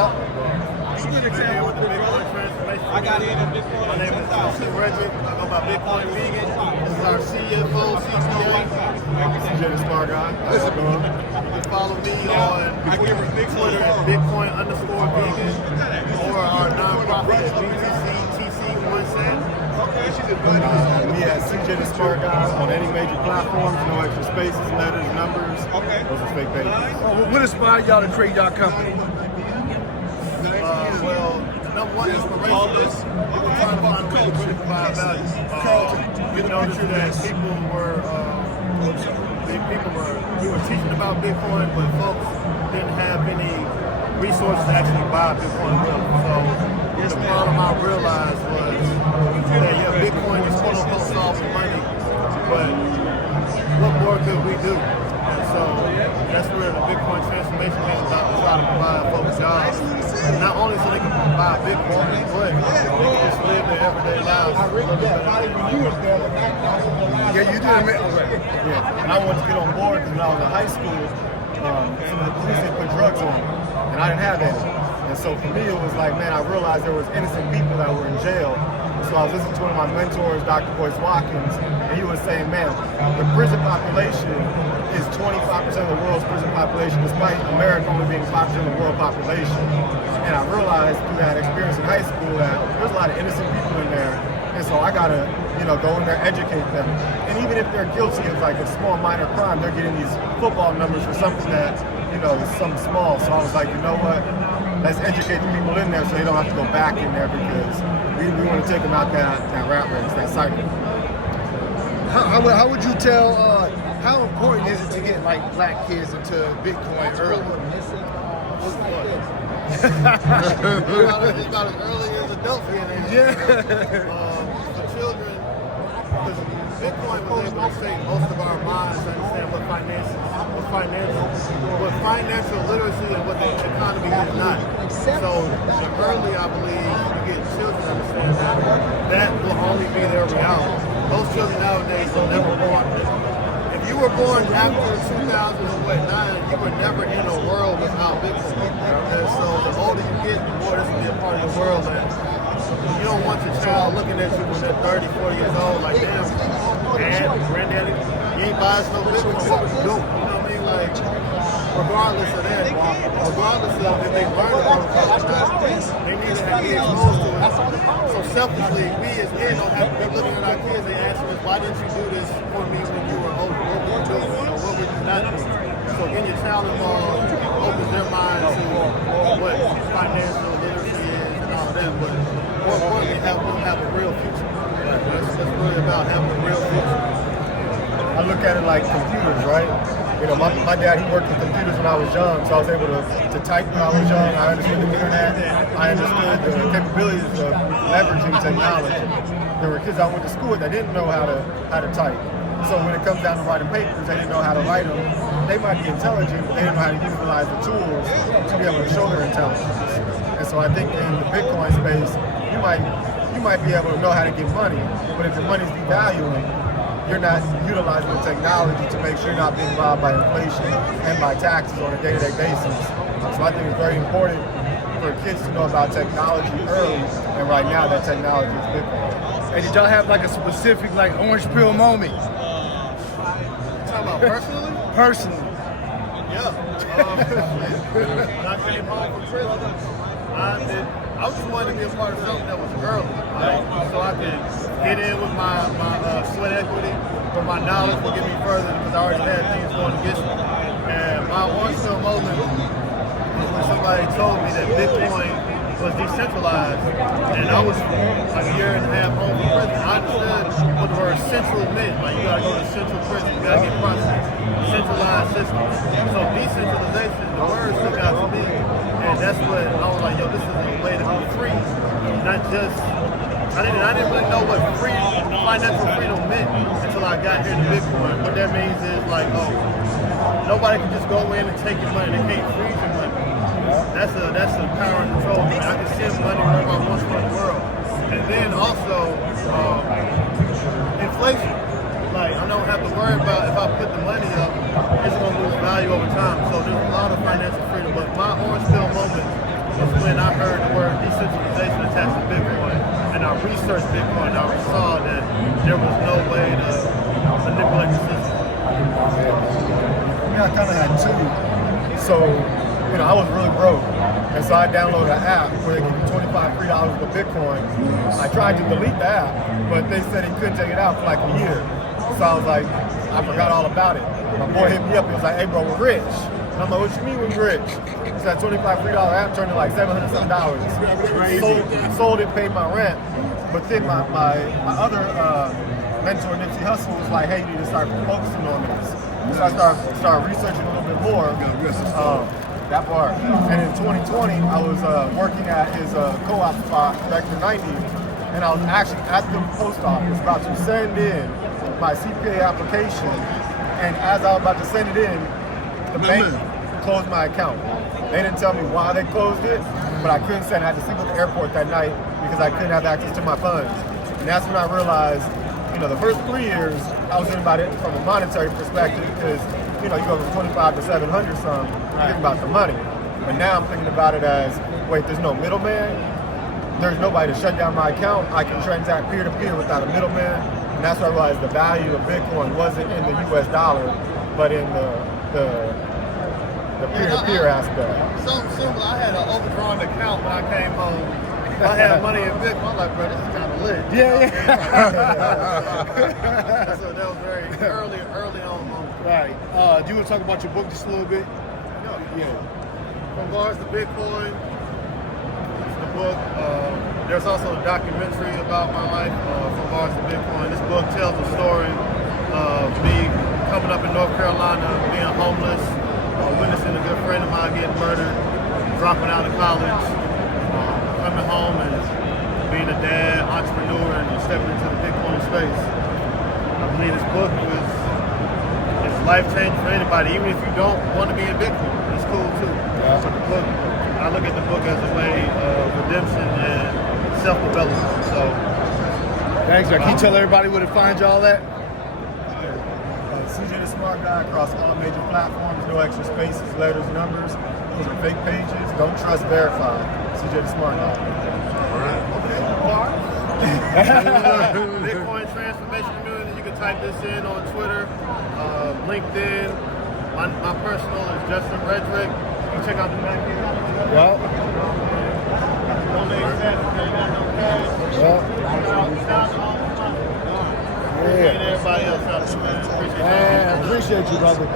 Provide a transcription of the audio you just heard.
Yep. Good example with the Bitcoin transformation. I got in on Bitcoin. My name is Rhedrick. I go by Bitcoin Vegan. This is our CFO, CTO. CJ the Smart Guy. You can follow me on Twitter at Bitcoin_vegan or our nonprofit at BTC1cent. Me at CJ the Smart Guy on any major platforms. No extra spaces, letters, numbers. Those are fake pages. What inspired y'all to create y'all company? Well, number one inspiration is we were trying to find a way to provide value. We noticed that we were teaching about Bitcoin, but folks didn't have any resources to actually buy Bitcoin with. So the problem I realized was that Bitcoin is quote unquote solving money, but what more could we do? And so that's where the Bitcoin transformation came about, to try to provide folks jobs. Not only so they can buy Bitcoin, but they can just live their everyday lives. Yeah, you did it. Yeah, and I wanted to get on board because when I was in high school, some of the police had put drugs on me, and I didn't have any. And so for me, it was like, man, I realized there was innocent people that were in jail. So I was listening to one of my mentors, Dr. Boyce Watkins, and he was saying, man, the prison population is 25% of the world's prison population, despite America only being 5% of the world population. And I realized through that experience in high school that there's a lot of innocent people in there. And so I gotta, go in there, educate them. And even if they're guilty of like a small minor crime, they're getting these football numbers for something that, is something small. So I was like, you know what? Let's educate the people in there so they don't have to go back in there, because we want to take them out that rat race, that cycle. How would you tell, how important is it to get like black kids into Bitcoin early? It's about as early as adults getting in. For children, because Bitcoin was able to save most of our minds to understand what financial literacy and what the economy is not. So early, I believe, you get children to understand that will only be their reality. Most children nowadays were never born. If you were born after 2009, you were never in a world without Bitcoin. And so the older you get, the more this will be a part of the world. And you don't want your child looking at you when they're 30, 40 years old, like, damn, Dad, Granddaddy, you ain't buying no Bitcoin, what would you do? You know what I mean? Like, regardless of that, regardless of if they learn about it or not, they need to be exposed to it. So selfishly, we as men don't have to be looking at our kids and asking us, why didn't you do this for me when you were older? What would you do? What would you not do? So getting your child involved opens their mind to what financial literacy is and all that, but more importantly, have them have a real future. It's really about having a real future. I look at it like computers, right? My dad, he worked with computers when I was young, so I was able to type when I was young. I understood the internet. I understood the capabilities of leveraging technology. There were kids I went to school with that didn't know how to type. So when it comes down to writing papers, they didn't know how to write them. They might be intelligent, but they didn't know how to utilize the tools to be able to show their intelligence. And so I think in the Bitcoin space, you might be able to know how to get money, but if your money's devaluing, you're not utilizing the technology to make sure you're not being robbed by inflation and by taxes on a day-to-day basis. So I think it's very important for kids to know about technology early, and right now that technology is Bitcoin. And did y'all have like a specific like orange pill moment? Talking about personally? Personally. Yeah. When I came home from prison, I just wanted to be a part of something that was early, right? So I could get in with my sweat equity, but my knowledge would get me further because I already had things going against me. And my orange pill moment was when somebody told me that Bitcoin was decentralized, and I was like a year and a half home from prison. I understood what the word central meant. Like, you gotta go to central prison, you gotta get processed. Centralized system. So decentralization, the word stuck out to me, and that's what I was like, yo, this is a way to be free. Not just, I didn't really know what financial freedom meant until I got here to Bitcoin. What that means is like, nobody can just go in and take your money. They can't freeze your money. That's a power and control. I can send money wherever I want to in the world. And then also, inflation. Like, I don't have to worry about if I put the money up, it's going to lose value over time. So there's a lot of financial freedom. But my orange pill moment was when I heard the word decentralization attached to Bitcoin, and I researched Bitcoin, I saw that there was no way to manipulate the system. Yeah, I kind of had two. So, I was really broke. And so I downloaded an app where they give you $25 free for Bitcoin. I tried to delete the app, but they said he couldn't take it out for like a year. So I was like, I forgot all about it. My boy hit me up, he was like, hey bro, we're rich. And I'm like, what you mean we're rich? It's that $25 free app turned to like $700 something. Sold it, paid my rent. But then my other mentor, Nipsey Hussle, was like, hey, you need to start focusing on this. So I started researching a little bit more. That part. And in 2020, I was working at his co-op spot back in the 90s, and I was actually at the post office about to send in my CPA application, and as I was about to send it in, the bank closed my account. They didn't tell me why they closed it, but I couldn't send it. I had to sleep at the airport that night because I couldn't have access to my funds. And that's when I realized, the first 3 years, I was thinking about it from a monetary perspective because, you go from 25 to 700 some, you're thinking about the money. But now I'm thinking about it as, wait, there's no middleman. There's nobody to shut down my account. I can transact peer-to-peer without a middleman. And that's why I realized the value of Bitcoin wasn't in the US dollar, but in the peer-to-peer aspect. Something simple. I had an overdrawn account when I came home. I had money in Bitcoin. I'm like, bro, this is kind of lit. Yeah. So that was very early on. Right. Do you want to talk about your book just a little bit? Yeah. From bars to Bitcoin, it's the book. There's also a documentary about my life, From Bars to Bitcoin. This book tells the story of me coming up in North Carolina, being homeless, witnessing a good friend of mine getting murdered, dropping out of college, coming home and being a dad, entrepreneur, and stepping into the Bitcoin space. I believe this book is life-changing for anybody, even if you don't want to be in Bitcoin. It's cool too. Yeah. But the book, I look at the book as a way of redemption and self-development. So, Thanks, man. Can you tell everybody where to find y'all at? CJ the Smart Guy across all major platforms, no extra spaces, letters, numbers. Those are fake pages. Don't trust, verify. CJ the Smart Guy. Bitcoin Transformation Community. You can type this in on Twitter, LinkedIn. My personal is Justin Rhedrick. You can check out the back here. Yep. Donate Saturday, got no cash. Yeah. Everybody else out there, man. Appreciate Man, appreciate you, brother.